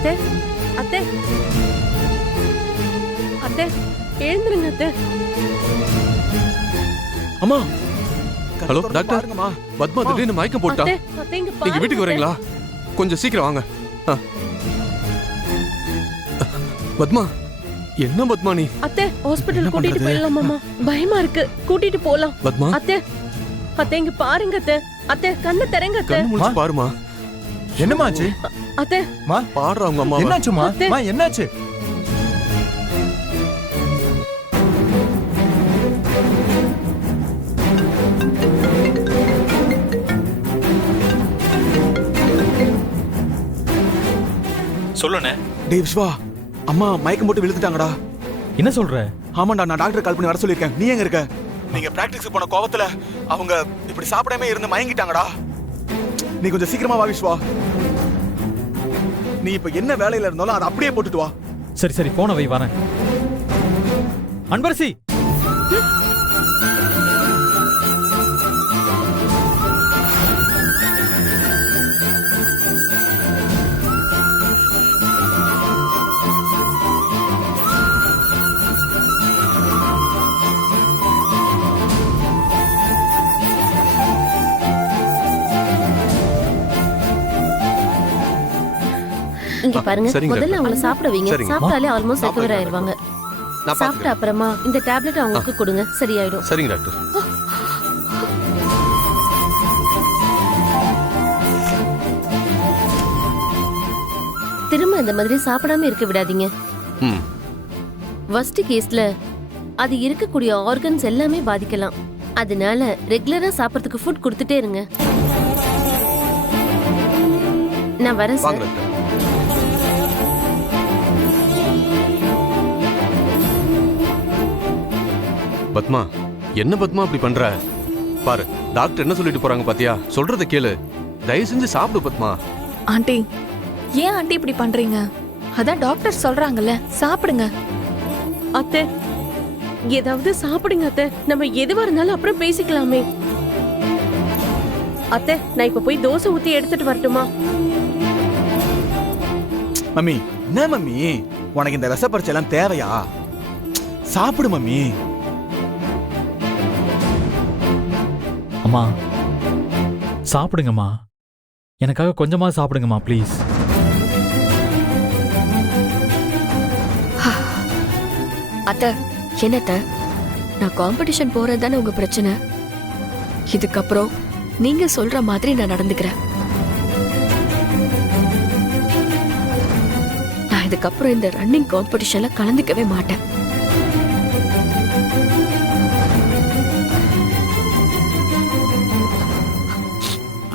அத்தை அத்தை அத்தை எழுந்துருங்க அத்தை. அம்மா. Hello doctor. பத்மா திடீர்னு மயக்கம் போட்டா. நீங்க வீட்டுக்கு வரீங்களா? கொஞ்சம் சீக்கிரம் வாங்க. பத்மா, என்ன பத்மா நீ? அத்தை ஹாஸ்பிடல் கூட்டிட்டு போயிடலாமாமா? பயமா இருக்கு, கூட்டிட்டு போலாம். பத்மா. அத்தை அத்தை இங்க பாருங்க அத்தை. அத்தை கண்ணை திறங்க அத்தை. கண்ணு முழிச்சு பாருமா. என்னமாச்சு? அத்தை மா பாடுறாங்க அம்மா. என்னாச்சுமா? மா என்னாச்சு? சொல்லுண்ணே. டேய் விஸ்வா, அம்மா மயக்கம் போட்டு விழுந்துட்டாங்கடா. என்ன சொல்ற? ஆமாண்டா, நான் டாக்டர் கால் பண்ணி வர சொல்லிருக்கேன். நீ எங்க இருக்க? நீங்க பிராக்டிஸ் போன கோவத்துல அவங்க இப்படி சாப்பிடாம இருந்து மயங்கிட்டாங்கடா. நீ கொஞ்சம் சீக்கிரமா வா விஸ்வா. நீ இப்ப என்ன வேலையில இருந்தாலும் அதை அப்படியே போட்டுட்டு வா. சரி சரி, போன வை வரேன். அன்பரசி. இங்க பாருங்க, முதல்ல அவங்கள சாப்பிட வைங்க. சாப்பிட்டாலே ஆல்மோஸ்ட் ரெக்கவர் ஆயிருவாங்க. சாப்பிட்ட அப்புறமா இந்த டேப்லெட் அவங்களுக்கு கொடுங்க, சரியாயிடும். சரிங்க டாக்டர். திரும்ப இந்த மாதிரி சாப்பிடாம இருக்க விடாதீங்க. வர்ஸ்ட் கேஸ்ல அது இருக்கக்கூடிய ஆர்கன்ஸ் எல்லாமே பாதிக்கலாம். அதனால ரெகுலரா சாப்பிடறதுக்கு ஃபுட் கொடுத்துட்டே இருங்க. நான் வரேன் சார். பத்மா, என்ன பத்மா அப்படி பண்ற? பாரு, டாக்டர் என்ன சொல்லிட்டு போறாங்க பாத்தியா? சொல்றத கேளு. தயவு செஞ்சு சாப்பிடு பத்மா. ஆண்டி, ஏன் ஆண்டி இப்படி பண்றீங்க? அதான் டாக்டர் சொல்றாங்கல்ல, சாப்பிடுங்க. அத்தை ஏதாவது சாப்பிடுங்க அத்தை. நம்ம எதுவா இருந்தாலும் அப்புறம் பேசிக்கலாமே. அத்தை, நான் இப்ப போய் தோசை ஊத்தி எடுத்துட்டு வரட்டுமா? மம்மி, என்ன மம்மி, உனக்கு இந்த விஷப்பரிச்சை எல்லாம் தேவையா? சாப்பிடு மம்மி. அம்மா சாப்பிடுங்கம்மா, எனக்காக கொஞ்சமா சாப்பிடுங்கம்மா ப்ளீஸ். அத்த, என்னத்த, நான் காம்படிஷன் போறது தானே உங்க பிரச்சனை. இதுக்கப்புறம் நீங்க சொல்ற மாதிரி நான் நடந்துக்கிறேன். நான் இதுக்கப்புறம் இந்த ரன்னிங் காம்படிஷன்ல கலந்துக்கவே மாட்டேன்.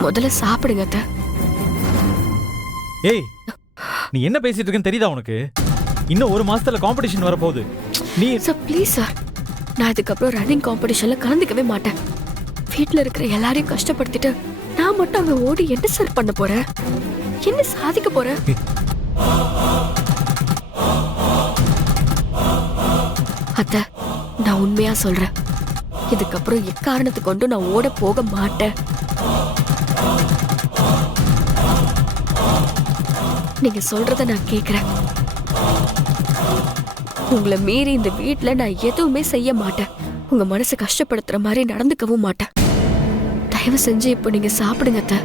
முதல்ல சாப்பிடுங்க அத்த. ஏய், நீ என்ன பேசிட்டு இருக்கன்னு தெரியுதா உனக்கு? இன்னும் ஒரு மாசத்துல காம்படிஷன் வர போகுது. நீ சார் ப்ளீஸ் சார், நான் இதுக்கப்புறம் ரன்னிங் காம்படிஷன்ல கலந்துக்கவே மாட்டேன். வீட்டுல இருக்கிற எல்லாரையும் கஷ்டப்படுத்திட்டு நான் மட்டும் அங்க ஓடி என்ன சார் பண்ண போறேன்? என்ன சாதிக்க போறேன்? அத்த, நான் உண்மையா சொல்றேன், இதுக்கப்புறம் எக்காரணத்தை கொண்டு நான் ஓட போக மாட்டேன். நீங்க சொல்றத நான் கேக்குறேன். உங்களை மீறி இந்த வீட்டுல நான் எதுவுமே செய்ய மாட்டேன். உங்க மனசு கஷ்டப்படுத்துற மாதிரி நடந்துக்கவும் மாட்டேன். தயவு செஞ்சு இப்போ நீங்க சாப்பிடுங்க அத்தை.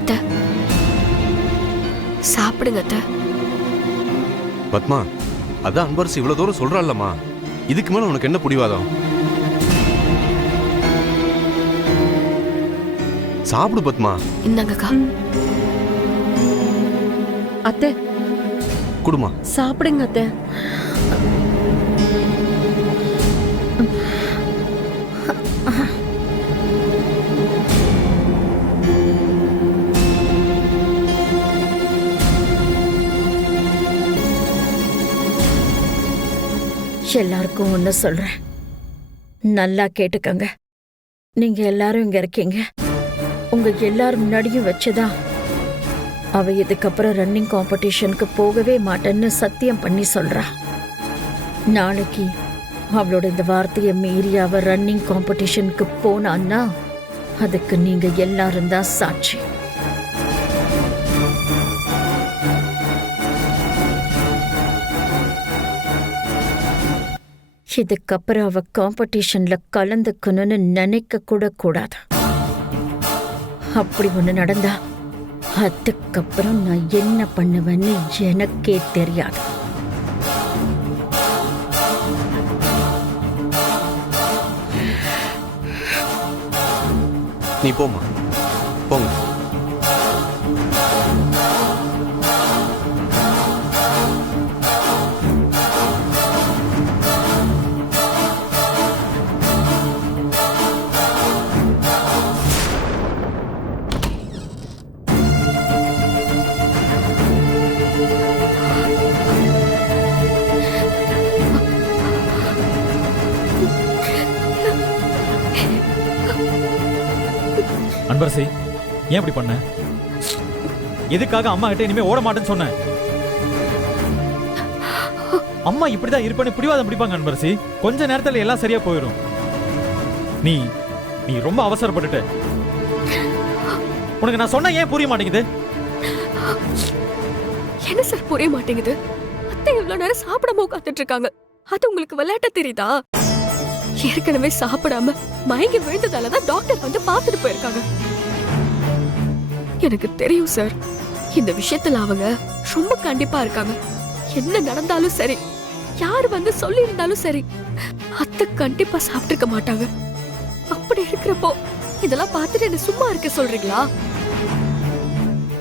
அத்தை சாப்பிடுங்க அத்தை. பத்மா, அதான் அன்பரசு இவ்வளவு தூரம் சொல்றாள்லம்மா, இதுக்கு மேல உனக்கு என்ன பிடிவாதம்? சாப்பிடு பத்மா. இந்தாங்கக்கா. அத்தை குடுமா. சாப்பிடுங்க அத்தை. எல்லாருக்கும் ஒண்ணு சொல்றேன், நல்லா கேட்டுக்கங்க. நீங்க எல்லாரும் இங்க இருக்கீங்க, உங்க எல்லாரும் முன்னாடியும் வச்சுதான் அவ இதுக்கப்புறம் ரன்னிங் காம்படிஷனுக்கு போகவே மாட்டேன்னு சத்தியம் பண்ணி சொல்றா. நாளைக்கு அவளோட இந்த வார்த்தையை மீறி அவ ரன்னிங் காம்படிஷனுக்கு போனான்னா அதுக்கு நீங்க எல்லாரும் தான் சாட்சி. இதுக்கப்புறம் அவ காம்படிஷன்ல கலந்துக்கணும்னு நினைக்க கூட கூடாது. அப்படி ஒண்ணு நடந்தா அதுக்கப்புறம் நான் என்ன பண்ணுவேன்னு எனக்கே தெரியாது. நீ போமா, போங்க. அன்பரசி, ஏன் இப்படி பண்ண? எதுக்காக அம்மா கிட்ட இனிமே ஓட மாட்டேன்னு சொன்ன? அம்மா இப்படிதான் இருப்பேன்னு பிடிவாதம் பிடிப்பாங்க அன்பரசி. கொஞ்ச நேரத்துல எல்லாம் சரியா போயிடும். நீ நீ ரொம்ப அவசரப்பட்டுட்ட. உனக்கு நான் சொன்ன ஏன் புரிய மாட்டேங்குது? என்ன சார் புரிய மாட்டேங்குது? அத்தை இவ்வளவு நேரம் சாப்பிடாம உட்காந்துட்டு இருக்காங்க. அது உங்களுக்கு விளையாட்ட தெரியுதா? ஏற்கனவே சாப்பிடாம மயங்கி விழுந்ததாலதான் டாக்டர் வந்து பார்த்துட்டு போயிருக்காங்க. எனக்கு தெரியும் சார், இந்த விஷயத்துல அவங்க ரொம்ப கண்டிப்பா இருக்காங்க. என்ன நடந்தாலும் சரி, யார் வந்து சொல்லி இருந்தாலும் சரி, அத்தை கண்டிப்பா சாப்பிட்டிருக்க மாட்டாங்க. அப்படி இருக்கிறப்போ இதெல்லாம் பார்த்துட்டு என்ன சும்மா இருக்க சொல்றீங்களா?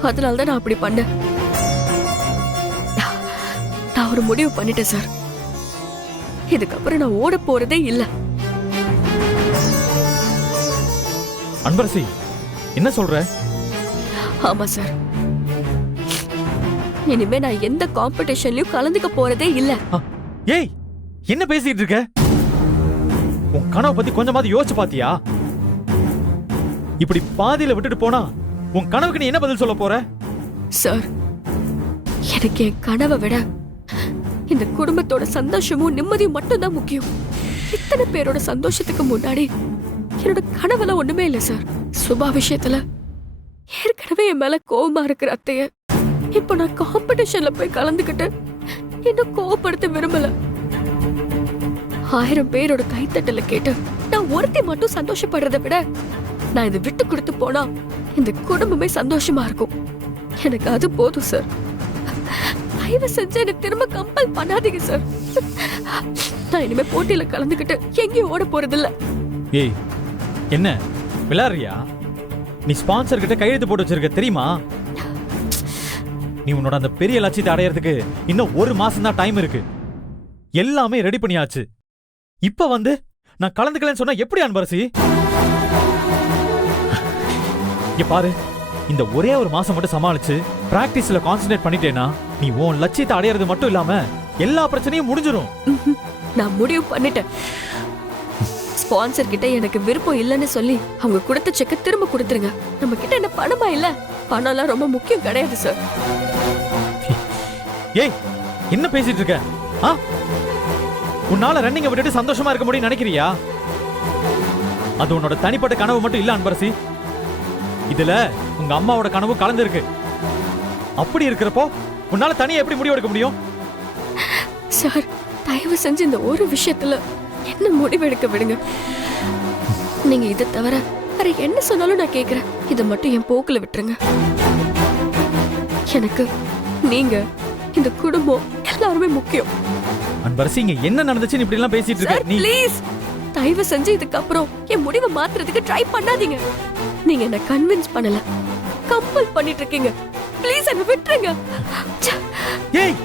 அதனாலதான் நான் அப்படி பண்ணேன். நான் ஒரு முடிவு பண்ணிட்டேன் சார். இதுக்கப்புறம் நான் ஓட போறதே இல்ல. அன்பரசி, என்ன சொல்ற? ஆமா சார், இனிமே நான் எந்த காம்படிஷன்லயும் கலந்துக்க போறதே இல்ல. ஏய், என்ன பேசிட்டு இருக்க? உன் கனவை பத்தி கொஞ்சமாவது யோசிச்சு பாத்தியா? இப்படி பாதியில விட்டுட்டு போனா உன் கனவுக்கு நீ என்ன பதில் சொல்ல போற? சார், எனக்கு என் கனவை விட இந்த குடும்பத்தோட சந்தோஷமும் நிம்மதியும் மட்டும்தான் முக்கியம். இத்தனை பேரோட சந்தோஷத்துக்கு முன்னாடி என்னோட கனவெல்லாம் ஒண்ணுமே இல்ல சார். சுபா விஷயத்துல ஏற்கனவே என் மேல கோவமா இருக்கிற அத்தைய இப்ப நான் காம்படிஷன்ல போய் கலந்துக்கிட்டு இன்னும் கோவப்படுத்த விரும்பல. 1000 பேரோட கைத்தட்டல கேட்டு நான் ஒருத்தி மட்டும் சந்தோஷப்படுறதை விட நான் இதை விட்டு கொடுத்து போனா இந்த குடும்பமே சந்தோஷமா இருக்கும். எனக்கு அது போதும் சார். தயவு செஞ்சு எனக்கு திரும்ப கம்பல் பண்ணாதீங்க சார். நான் இனிமே போட்டியில கலந்துக்கிட்டு எங்கேயும் ஓட போறதில்ல. ஏய், என்ன விளையாடுறியா? நீ ஸ்பான்சர் கிட்ட கையெழுத்து போட்டு வச்சிருக்க தெரியுமா? நீ உன்னோட அந்த பெரிய லட்சியத்தை அடையறதுக்கு இன்னும் 1 மாசம் தான் டைம் இருக்கு. எல்லாமே ரெடி பண்ணியாச்சு. இப்ப வந்து நான் கலந்துக்கலன்னு சொன்னா எப்படி அன்பரசி? இங்க பாரு, இந்த ஒரே ஒரு மாசம் மட்டும் சமாளிச்சு பிராக்டிஸ்ல கான்சென்ட்ரேட் பண்ணிட்டேனா நீ உன் லட்சியத்தை அடையறது மட்டும் இல்லாம எல்லா பிரச்சனையும் முடிஞ்சிரும். நான் முடிவு பண்ணிட்டேன். ஸ்பான்சர் கிட்ட எனக்கு விருப்பம் இல்லைன்னு சொல்லி அவங்க கொடுத்த செக்க திரும்ப கொடுத்துருங்க. நம்ம கிட்ட என்ன பணமா இல்ல? பணம்லாம் ரொம்ப முக்கியம் கிடையாது சார். ஏய், என்ன பேசிட்டு இருக்க? உன்னால ரன்னிங்க விட்டுட்டு சந்தோஷமா இருக்க முடியும் நினைக்கிறியா? அது உன்னோட தனிப்பட்ட கனவு மட்டும் இல்ல அன்பரசி. இதுல உங்க அம்மாவோட கனவு கலந்து இருக்கு. அப்படி இருக்கிறப்போ உன்னால தனியா எப்படி முடிவெடுக்க முடியும்? சார், தயவு செஞ்சு இந்த ஒரு விஷயத்துல என்ன முடிவெடுக்க விடுங்க. நீங்க இதை தவிர வேற என்ன சொன்னாலும் நான் கேக்குறேன். இதை மட்டும் என் போக்குல விட்டுருங்க. எனக்கு நீங்க, இந்த குடும்பம் எல்லாருமே முக்கியம். அன்பரசி, இங்க என்ன நடந்துச்சுன்னு இப்படி எல்லாம் பேசிட்டு இருக்க நீ? ப்ளீஸ், தயவு செஞ்சு இதுக்கப்புறம் என் முடிவை மாத்துறதுக்கு ட்ரை பண்ணாதீங்க. நீங்க என்ன கன்வின்ஸ் பண்ணல, கம்பல் பண்ணிட்டு இருக்கீங்க. ப்ளீஸ் என்ன விட்டுருங்க. ஏய்,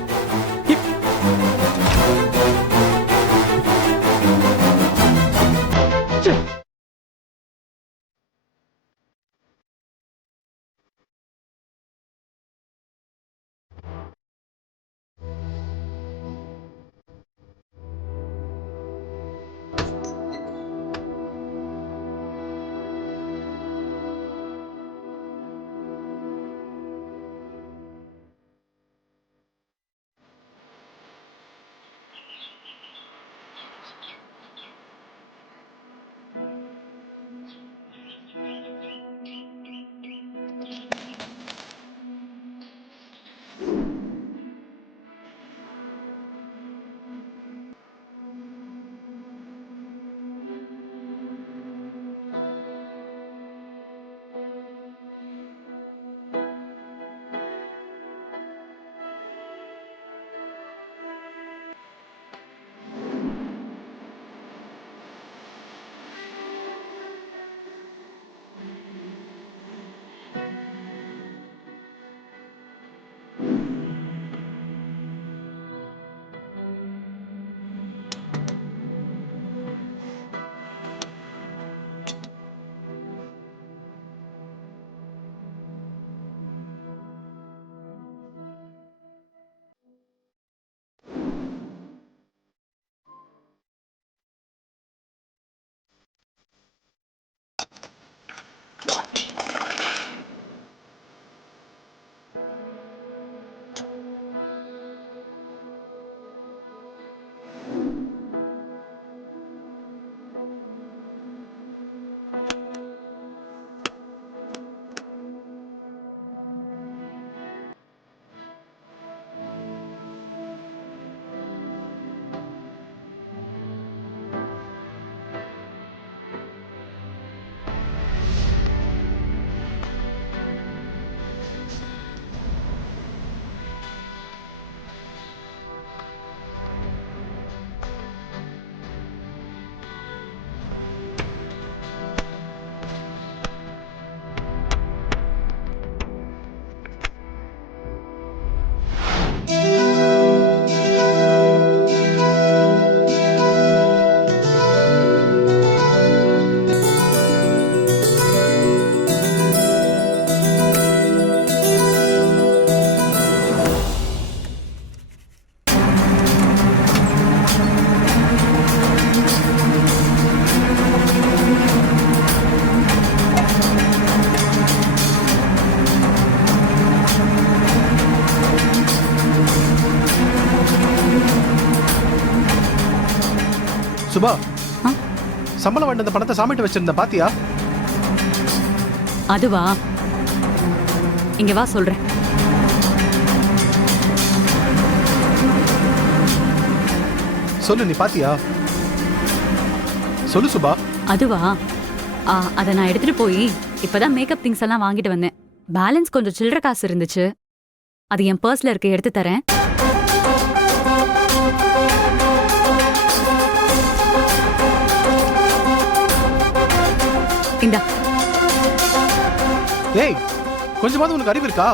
சுபா ஆ? சம்பளம் வாங்கிட்டு அந்த பணத்தை சாமிட்டு வச்சிருந்த பாத்தியா? அதுவா? இங்க வா சொல்றேன். சொல்லு, நீ பாத்தியா? சொல்லு சுபா. அதுவா? அதை நான் எடுத்துட்டு போய் இப்பதான் மேக்கப் திங்ஸ் எல்லாம் வாங்கிட்டு வந்தேன். பேலன்ஸ் கொஞ்சம் சில்லற காசு இருந்துச்சு, அது என் பர்ஸ்ல இருக்க, எடுத்து தரேன். இந்தா. ஏய், கொஞ்சமாவது உனக்கு அறிவு இருக்கா?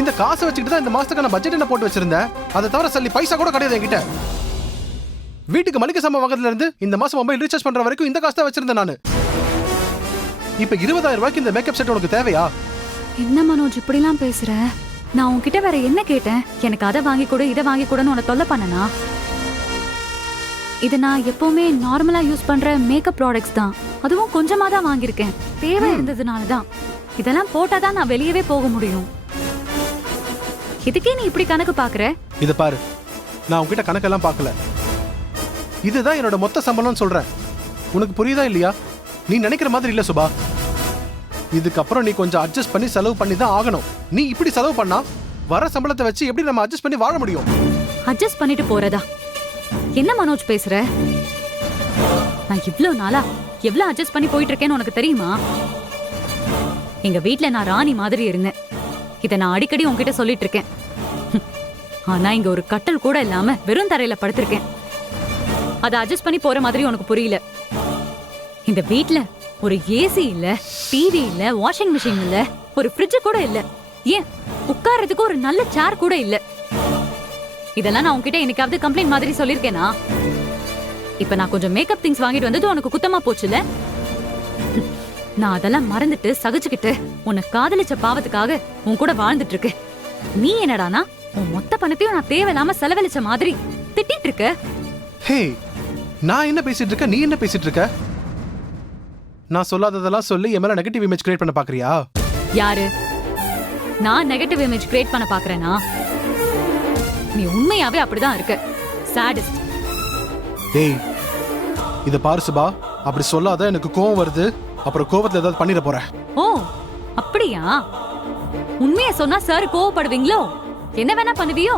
இந்த காசை வச்சுக்கிட்டு தான் இந்த மாசத்துக்கான பட்ஜெட் என்ன போட்டு வச்சிருந்தேன். அதை தவிர சல்லி பைசா கூட கிடையாது என்கிட்ட. வீட்டுக்கு மளிகை சாமான் வாங்குறதுல இருந்து இந்த மாசம் மொபைல் ரீசார்ஜ் பண்ற வரைக்கும் இந்த காசு தான் வச்சிருந்தேன் நானு. இப்ப 20,000 ரூபாய்க்கு இந்த மேக்கப் செட் உனக்கு தேவையா? என்ன மனோஜ் இப்படிலாம் பேசுற? நான் உன்கிட்ட வேற என்ன கேட்டேன்? எனக்கு அதை வாங்கி கொடு, இதை வாங்கி கொடுன்னு உன்னை தொல்லை பண்ணனா? இது நான் எப்பவுமே நார்மலா யூஸ் பண்ற மேக்கப் ப்ராடக்ட்ஸ் தான். அதுவும் கொஞ்சமா தான் வாங்கியிருக்கேன், தேவை இருந்ததுனால தான். இதெல்லாம் போட்டாதான் நான் வெளியவே போக முடியும். இதுக்கே நீ இப்படி கணக்கு பாக்குற? இத பாரு, நான் உன்கிட்ட கணக்கெல்லாம் பார்க்கல. இதுதான் என்னோட மொத்த சம்பளம்னு சொல்றேன். உனக்கு புரியுதா இல்லையா? நீ நினைக்கிற மாதிரி இல்ல சுபா. இதுக்கப்புறம் நீ கொஞ்சம் அட்ஜஸ்ட் பண்ணி செலவு பண்ணி தான் ஆகணும். நீ இப்படி செலவு பண்ணா வர சம்பளத்தை வச்சு எப்படி நம்ம அட்ஜஸ்ட் பண்ணி வாழ முடியும்? அட்ஜஸ்ட் பண்ணிட்டு போறதா? என்ன மனோஜ் பேசுற? நான் இவ்ளோ நாளா எவ்வளவு அட்ஜஸ்ட் பண்ணி போயிட்டு இருக்கேன்னு உனக்கு தெரியுமா? எங்க வீட்ல நான் ராணி மாதிரி இருந்தேன். இதை நான் அடிக்கடி உன்கிட்ட சொல்லிட்டு இருக்கேன். ஆனா இங்க ஒரு கட்டல் கூட இல்லாம வெறும் தரையில படுத்திருக்கேன். அதை அட்ஜஸ்ட் பண்ணி போற மாதிரி உனக்கு புரியல. இந்த வீட்ல ஒரு ஏசி இல்ல, டிவி இல்ல, வாஷிங் மிஷின் இல்ல, ஒரு ஃப்ரிட்ஜ் கூட இல்ல, ஏன் உட்கார்றதுக்கு ஒரு நல்ல சேர் கூட இல்ல. இதெல்லாம் நான் உன்கிட்ட என்னைக்காவது கம்ப்ளைண்ட் மாதிரி சொல்லிருக்கேனா? இப்ப நான் கொஞ்சம் மேக்கப் திங்ஸ் வாங்கிட்டு வந்தது உனக்கு குத்தமா போச்சுல? நான் அதெல்லாம் மறந்துட்டு சகிச்சுக்கிட்டு உன்னை காதலிச்ச பாவத்துக்காக உன் கூட வாழ்ந்துட்டு இருக்கேன். நீ என்னடானா உன் மொத்த பணத்தையும் நான் தேவையில்லாம செலவழிச்ச மாதிரி திட்டிட்டு இருக்க. ஹே, நான் என்ன பேசிட்டு இருக்க, நீ என்ன பேசிட்டு இருக்க? நான் சொல்லாததெல்லாம் சொல்லி என் மேல நெகட்டிவ் இமேஜ் கிரியேட் பண்ண பாக்குறியா? யாரு? நான் நெகட்டிவ் இமேஜ் கிரியேட் பண்ண பாக்குறேனா? நீ உண்மையாவே அப்படிதான் இருக்க, சாடிஸ்ட். டேய், இத பாரு சுபா, அப்படி சொல்லாத, எனக்கு கோவம் வருது. அப்புறம் கோவத்துல ஏதாவது பண்ணிட போறேன். ஓ அப்படியா? உண்மைய சொன்னா சார் கோவப்படுவீங்களோ? என்ன வேணா பண்ணுவியோ?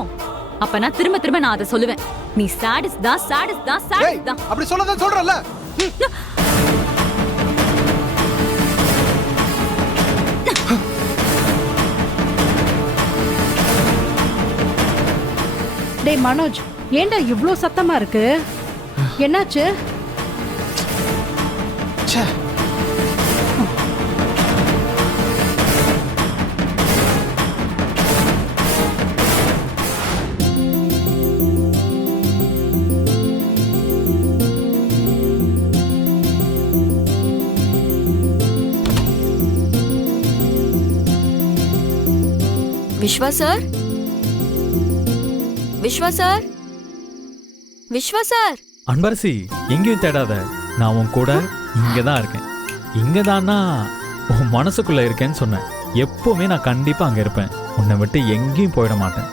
அப்ப நான் திரும்ப திரும்ப நான் அதை சொல்லுவேன். நீ சாடிஸ்ட் தான், சாடிஸ்ட் தான், சாடிஸ்ட் தான். அப்படி சொல்லாத சொல்றல. டேய் மனோஜ், ஏன்டா இவ்ளோ சத்தமா இருக்கு? என்னாச்சு? ச்சே, Viswa sir, Viswa sir, Viswa sir. Anbarasi, எங்கேயும் தேடாத, நான் உன் கூட இங்கதான் இருக்கேன். இங்கதான்னா உன் மனசுக்குள்ள இருக்கேன்னு சொன்னேன். எப்பவுமே நான் கண்டிப்பா அங்க இருப்பேன். உன்னை விட்டு எங்கேயும் போயிட மாட்டேன்.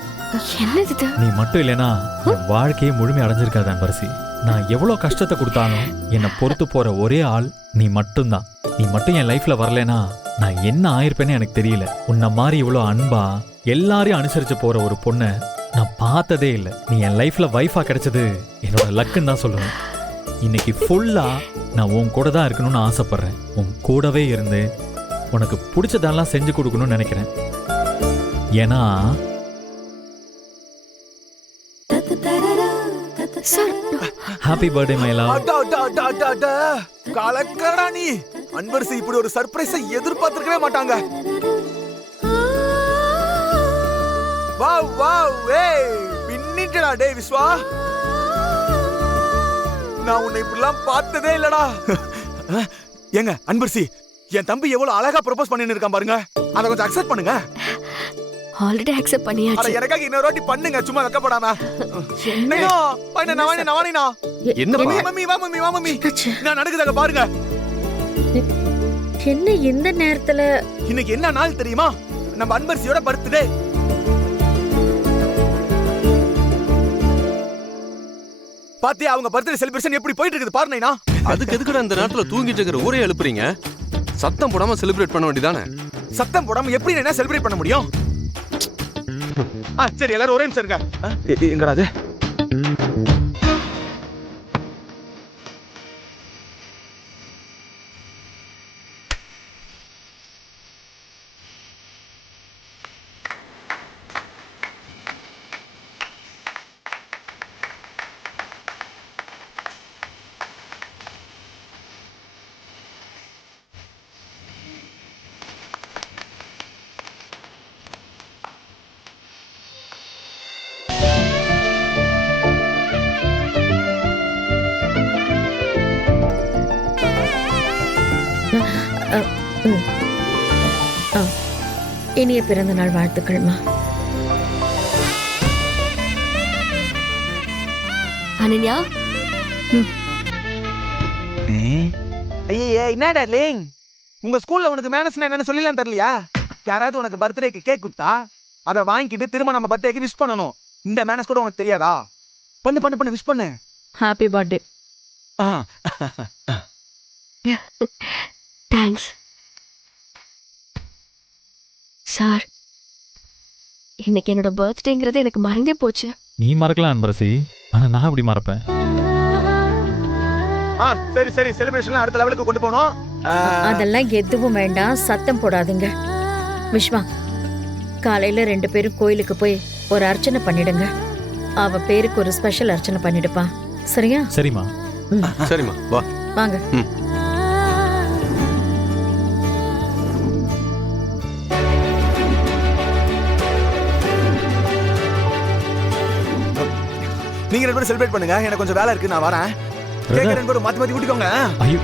என்னது? நீ மட்டும் இல்லைனா என் வாழ்க்கையே முழுமை அடைஞ்சிருக்காது அன்பரசி. நான் எவ்வளவு கஷ்டத்தை கொடுத்தாலும் என்னை பொறுத்து போற ஒரே ஆள் நீ மட்டும்தான். நீ மட்டும் என் லைஃப்ல வரலனா நான் என்ன ஆயிருப்பேன்னு எனக்கு தெரியல. உன்னை மாதிரி இவ்வளோ அன்பா எல்லாரையும் அனுசரிச்சு போற ஒரு பொண்ணை நான் பார்த்ததே இல்லை. நீ என் லைஃப்ல வைஃபா கிடைச்சது என்னோட லக்குன்னு தான் சொல்லுவேன். இன்னைக்கு ஃபுல்லா நான் உன் கூட தான் இருக்கணும்னு ஆசைப்படுறேன். உன் கூடவே இருந்து உனக்கு பிடிச்சதெல்லாம் செஞ்சு கொடுக்கணும்னு நினைக்கிறேன். ஏன்னா ஹாப்பி பர்த்டே மை லவ். கலக்கறடா நீ. அன்பரசி இப்படி ஒரு சர்ப்ரைஸை எதிர்பார்த்திருக்கவே மாட்டாங்க. வாவ் வாவ், ஏய் பின்னிட்டடா டேய் விஸ்வா. நான் உன்னை இப்படிலாம் பார்த்ததே இல்லடா. ஏங்க அன்பரசி, என் தம்பி எவ்வளவு அழகா ப்ரொபோஸ் பண்ணின்னு இருக்கான் பாருங்க. அதை கொஞ்சம் அக்செப்ட் பண்ணுங்க. ஆல்ரெடி அக்செப்ட் பண்ணியாச்சு. அட எனக்காக இன்னொரு வாட்டி பண்ணுங்க, சும்மா வெக்கப்படாம. என்னையோ பையனா நவானினா. என்ன மம்மி வா மம்மி, வா மம்மி. நான் நடக்குதாங்க பாருங்க. என்ன இந்த நேரத்துல? இன்னைக்கு என்ன நாள் தெரியுமா? நம்ம அன்பரசியோட பர்த்டே. பாத்தியா அவங்க பர்த்டே செலிப்ரேஷன் எப்படி போயிட்டு இருக்குது பாரு நைனா. அதுக்கு எதுக்குடா இந்த நேரத்துல தூங்கிட்டு இருக்கிற ஊரே எழுப்புறீங்க? சத்தம் போடாம செலிப்ரேட் பண்ண வேண்டியதானே? சத்தம் போடாம எப்படி நைனா செலிப்ரேட் பண்ண முடியும்? சரி எல்லாரும் ஒரே நிமிஷம் இருங்க. எங்கடா அது? இனிய பிறந்த நாள் வாழ்த்துக்கள்மா. அனன்யா, ஐயே என்ன டார்லிங், உங்க ஸ்கூல்ல உனக்கு மேனஸ்னா என்னன்னு சொல்லலாம் தெரியலையா? யாராவது உனக்கு பர்த்டேக்கு கேக் கொடுத்தா அதை வாங்கிட்டு திரும்ப நம்ம பர்த்டேக்கு விஷ் பண்ணணும். இந்த மேனஸ் கூட உனக்கு தெரியாதா? பண்ணு பண்ணு பண்ணு, விஷ் பண்ணு. Happy birthday. Thanks sir. இன்னைக்கு என்னோட பர்த்டேங்கிறது எனக்கு மறந்தே போச்சு. நீ மறக்கலாம் அன்பரசி, ஆனா நான் எப்படி மறப்பேன்? சரி சரி, செலிப்ரேஷன் அடுத்த லெவலுக்கு கொண்டு போனோம். அதெல்லாம் எதுவும் வேண்டாம், சத்தம் போடாதீங்க. விஸ்வா, காலையில 2 பேரும் கோயிலுக்கு போய் ஒரு அர்ச்சனை பண்ணிடுங்க. அவ பேருக்கு ஒரு ஸ்பெஷல் அர்ச்சனை பண்ணிடுப்பா. சரியா? சரிம்மா. சரிம்மா, வா வாங்க. நீங்க 2 பேரும் செலிப்ரேட் பண்ணுங்க, எனக்கு கொஞ்சம் வேலை இருக்கு, நான் வரேன். கேக்க 2 பேரும் மாத்தி மாத்தி ஊட்டிக்கோங்க. ஐயோ,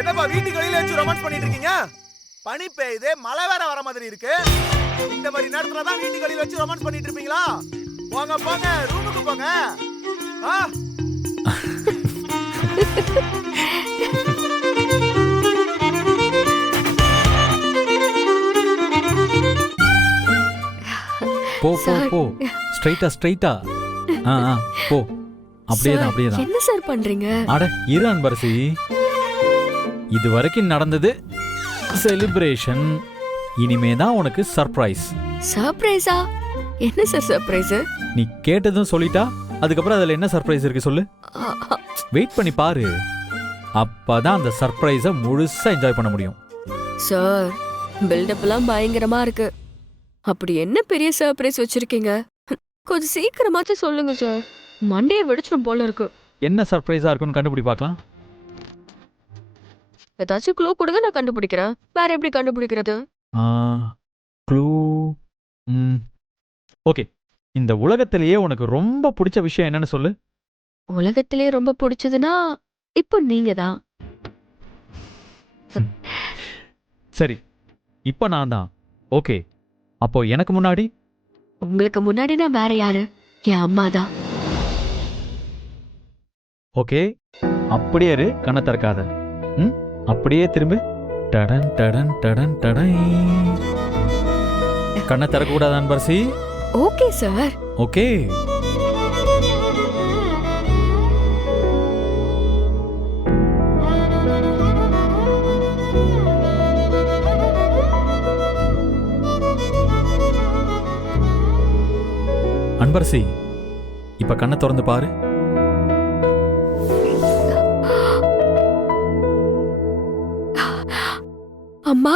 என்னப்பா வீட்டுக்கு வெளியில வச்சு ரொமான்ஸ் பண்ணிட்டு இருக்கீங்க? பனி பெய்யுது, மழை வேற வர மாதிரி இருக்கு. இந்த மாதிரி நேரத்துல தான் வீட்டுக்கு வெளியில வச்சு ரொமான்ஸ் பண்ணிட்டு இருப்பீங்களா? போங்க போங்க, ரூமுக்கு போங்க. போ போ போ, ஸ்ட்ரைட்டா ஸ்ட்ரைட்டா. போ, அப்படியேதான் அப்படியேதான். என்ன சார் பண்றீங்க? அட இரு அன்பரசி, இது வரைக்கும் நடந்தது செலிப்ரேஷன், இனிமேதான் உனக்கு சர்ப்ரைஸ். சர்ப்ரைஸா? என்ன சார் சர்ப்ரைஸ்? நீ கேட்டதும் சொல்லிட்டா, அதுக்கப்புறம் அதுல என்ன சர்ப்ரைஸ் இருக்கு சொல்லு. வெயிட் பண்ணி பாரு, அப்பதான் அந்த சர்ப்ரைஸை முழுசா என்ஜாய் பண்ண முடியும். சார், பில்டப் எல்லாம் பயங்கரமா இருக்கு. அப்படி என்ன பெரிய சர்ப்ரைஸ் வச்சிருக்கீங்க? கொஞ்சம் சீக்கிரமாச்சும் சொல்லுங்க சார், மண்டையை வெடிச்சிடும் போல இருக்கு. என்ன சர்ப்ரைஸா இருக்குன்னு கண்டுபிடி பார்க்கலாம். ஏதாச்சும் க்ளூ கொடுங்க, நான் கண்டுபிடிக்கிறேன். வேற எப்படி கண்டுபிடிக்கிறது? க்ளூ. ஓகே, இந்த உலகத்திலேயே உனக்கு ரொம்ப பிடிச்ச விஷயம் என்னன்னு சொல்லு. உலகத்திலே ரொம்ப பிடிச்சதுன்னா இப்போ நீங்க தான். சரி, இப்போ நான் தான். ஓகே, அப்போ எனக்கு முன்னாடி? உங்களுக்கு முன்னாடி நான் வேற யாரு? என் அம்மா தான். ஓகே, அப்படியே இரு, கண்ணை திறக்காத. அப்படியே திரும்பு. டடன் டடன் டடன் டடை. கண்ணை திறக்க கூடாது Anbarasi. Okay sir. Okay. Anbarasi, இப்ப கண்ணை திறந்து பாரு. அம்மா.